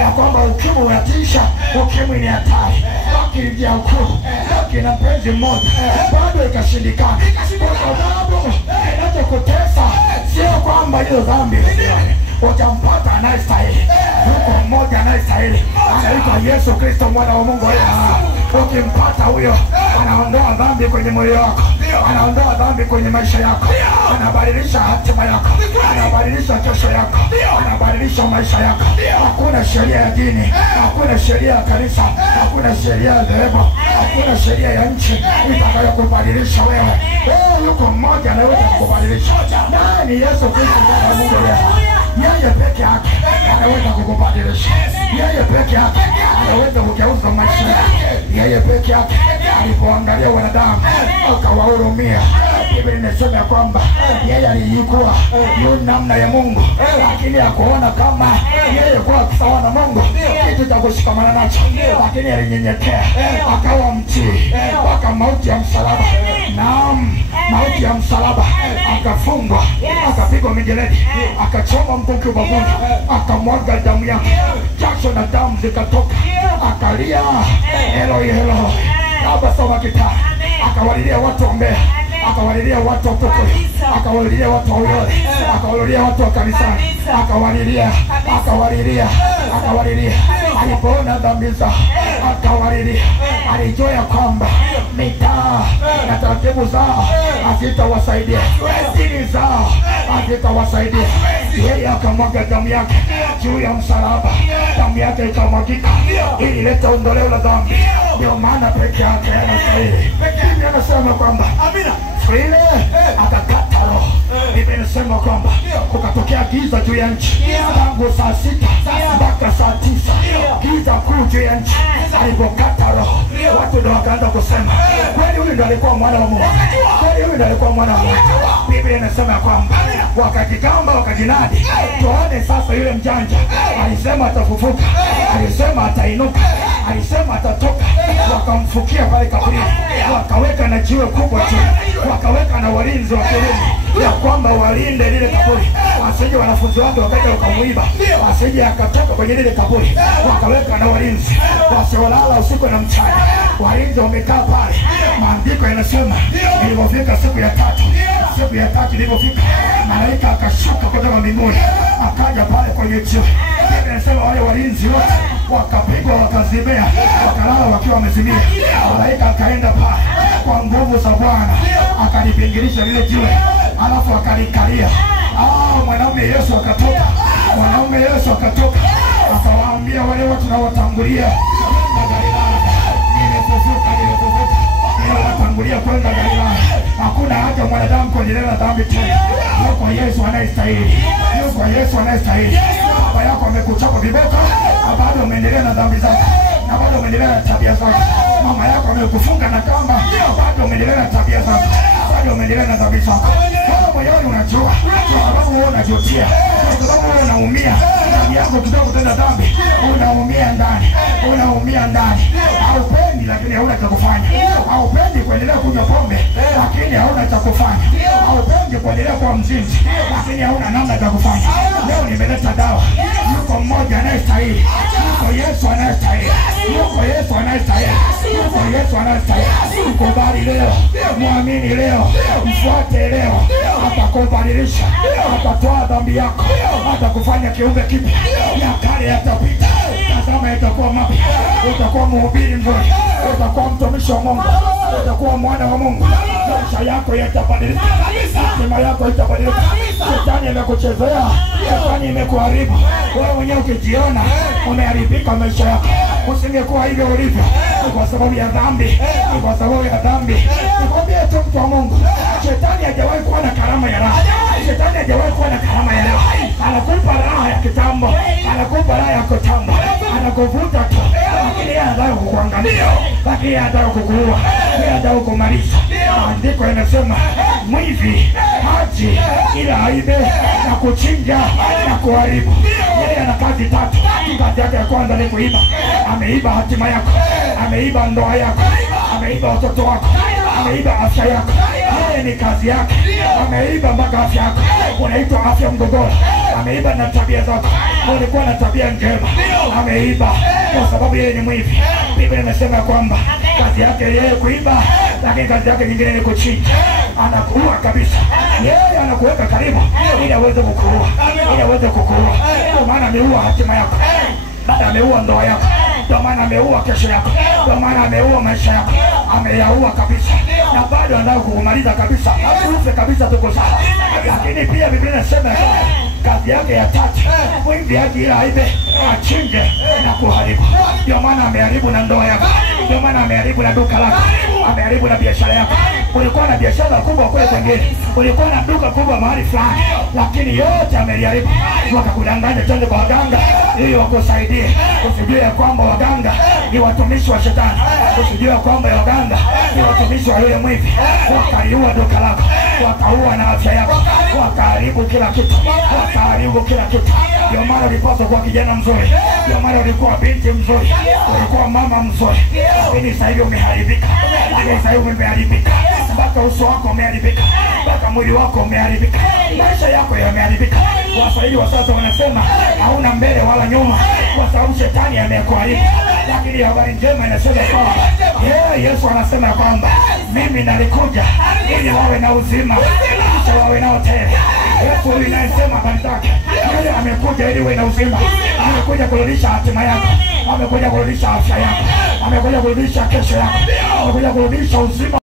ya kwamba ukimwi unatisha, ukimwi ni hatari. Wakiingia hukumu, wakina mpenzi mmoja, bado ikashindikana. Kwa sababu inachokutesa sio kwamba hiyo dhambi utampata anayestahili. Yuko mmoja anayestahili, anaitwa Yesu Kristo mwana wa Mungu. Ukimpata huyo, anaondoa dhambi kwenye moyo wako, anaondoa dhambi kwenye maisha yako, anabadilisha hatima yako, anabadilisha kesho yako, anabadilisha maisha yako. Hakuna sheria ya dini, hakuna sheria ya kanisa, hakuna sheria ya dhehebu, hakuna sheria ya nchi itakayokubadilisha wewe. Yuko mmoja anayeweza kukubadilisha, naye ni Yesu Kristo mwana wa Mungu. Yeye peke yake anaweza kukubadilisha. Yeye peke yake anaweza kugeuza maisha yako. Yeye peke yake alipoangalia wanadamu akawahurumia. Biblia inasema kwamba yeye alikuwa yu namna ya Mungu, lakini hakuona kama yeye kuwa sawa na Mungu kitu cha kushikamana nacho, lakini alinyenyekea akawa mtii mpaka mauti ya msalaba. Naam, mauti ya msalaba. Akafungwa, akapigwa mijeledi, akachoma mkuki ubavuni, akamwaga damu yake, jasho na damu zikatoka, akalia Eloi Eloi lama sabakthani. Akawalilia watu wa Mbeya, akawalilia watu wa Tukuyu, akawalilia watu wa Uyole, akawalilia watu wa kanisani, akawalilia. Alipoona dhambi zao akawalilia. Alijua ya kwamba mitaa na taratibu zao hazitawasaidia, dini zao hazitawasaidia. Yeye akamwaga damu yake juu ya msalaba, damu yake ikamwagika ili ilete ondoleo la dhambi. Ndio maana peke yake anastahili. Biblia inasema kwamba ile akakata roho. Biblia inasema kwamba kukatokea giza juu ya nchi tangu saa 6 mpaka saa 9, giza kuu juu ya nchi. Alipokata roho, watu ndio wakaanza kusema kweli huyu ndio alikuwa mwana wa Mungu, kweli huyu ndio alikuwa mwana wa Mungu. Biblia inasema kwamba wakajigamba, wakajinadi. Tuone sasa yule mjanja alisema atafufuka, alisema atainuka, alisema atatoka. Wakamfukia pale kaburini, wakaweka na jiwe kubwa juu, wakaweka na walinzi wa Kirumi ya kwamba walinde lile kaburi, wasije wanafunzi wake wakaja wakamuiba, wasije akatoka kwenye lile kaburi. Wakaweka na walinzi wasiolala usiku na mchana. Walinzi wamekaa pale. Maandiko yanasema ilipofika siku ya tatu ilipofika, malaika akashuka kutoka mbinguni, akaja pale kwenye jiwe. Inasema wale walinzi wote wakapigwa, wakazimia, wakalala wakiwa wamezimia. Malaika akaenda pale kwa nguvu za Bwana, akalipingilisha lile jiwe, alafu akalikalia. Mwanaume Yesu akatoka, akawaambia wale watu na watangulia nimewatangulia kwenda Galilaya. Hakuna haja mwanadamu kuendelea na dhambi tena. Yuko Yesu anayestahili, yuko Yesu anayestahili. Baba yako amekuchapa viboko, bado umeendelea na dhambi zako, na bado umeendelea na tabia zako. Mama yako amekufunga na kamba, bado umeendelea na tabia zako, bado umeendelea na dhambi zako. Kama moyoni unajua, kwa sababu wewe unajutia, kwa sababu wewe unaumia, ndani yako kidogo kutenda dhambi, unaumia ndani. Haupendi lakini hauna cha kufanya. Haupendi kuendelea kunywa pombe lakini hauna cha kufanya. Haupendi kuendelea kuwa mzinzi lakini hauna namna za kufanya. Leo nimeleta dawa. Yuko mmoja anayestahili. Yuko Yesu anayestahili. Kubali leo, muamini leo, mfuate leo. Atakubadilisha, atatoa dhambi yako, atakufanya kiumbe kipya. Ya kale yatapita, tazama yatakuwa mapya. Utakuwa mhubiri mzuri, utakuwa mtumishi wa Mungu, utakuwa mwana wa Mungu. Maisha yako yatabadilika, hatima yako itabadilika. Shetani amekuchezea, shetani imekuharibu. Wewe mwenyewe ukijiona umeharibika maisha yako, usingekuwa hivyo ulivyo. Kwa sababu ya dhambi, kwa sababu ya dhambi. Nikwambie tu mtu wa Mungu, shetani hajawahi kuwa na karama ya raha. Shetani hajawahi kuwa na karama ya raha. Anakupa raha ya kitambo, anakupa raha ya kitambo, anakuvuta tu, lakini yeye anataka kukuangalia, lakini yeye anataka kukuua, yeye anataka kukumaliza. Maandiko yanasema mwivi haji ila aibe na kuchinja na kuharibu. Yeye ana kazi 3. Kazi yake ya kwanza ni kuiba. Ameiba hatima yako, ameiba ndoa yako, ameiba watoto wako, ameiba afya yako. Yeye ni kazi yake, ameiba mpaka afya yako. Unaitwa afya mgogoro, ameiba na tabia zako. Ulikuwa na tabia njema, ameiba kwa sababu yeye ni mwivi. Biblia inasema kwamba kazi yake yeye kuiba, lakini kazi yake nyingine ni kuchinja. Anakuua kabisa. Yeye anakuweka karibu ili aweze kukuua, ili aweze kukuua. Ndio maana ameua hatima yako, baada ameua ndoa yako, ndio maana ameua kesho yako, ndio maana ameua maisha yako, ameyaua kabisa, na bado anataka kukumaliza kabisa, ufe kabisa tuko sawa. Lakini pia Biblia inasema kazi yake ya tatu, mwivi hadi ila aibe, achinje na kuharibu. Ndio maana ameharibu na ndoa yako, ndio maana ameharibu na duka lako, ameharibu na biashara yako. Ulikuwa na biashara kubwa kule kwingine, ulikuwa na duka kubwa mahali fulani, lakini yote ameliharibu. Wakakudanganya twende kwa waganga ili wakusaidie. Usijue ya kwamba waganga ni watumishi wa shetani, usijue ya kwamba waganga ni watumishi wa yule mwivi. Wakaliua duka lako, wakaua na afya yako, wakaharibu kila kitu, wakaharibu kila kitu. Ndio maana ulipaswa kuwa kijana mzuri, ndio maana ulikuwa binti mzuri, ulikuwa mama mzuri, lakini sasa hivi umeharibika. Sasa hivi umeharibika, mpaka uso wako umeharibika, mpaka mwili wako umeharibika, maisha yako yameharibika. Waswahili wa sasa wanasema hauna mbele wala nyuma, kwa sababu shetani amekuharibu. Lakini habari njema inasema kwamba Yesu anasema kwamba mimi nalikuja ili wawe na uzima, kisha wawe nao tele. Yesu huyu anasema habari zake, yeye amekuja ili wawe na uzima, amekuja kurudisha hatima yako, amekuja kurudisha afya yako, amekuja kurudisha kesho yako, amekuja kurudisha uzima.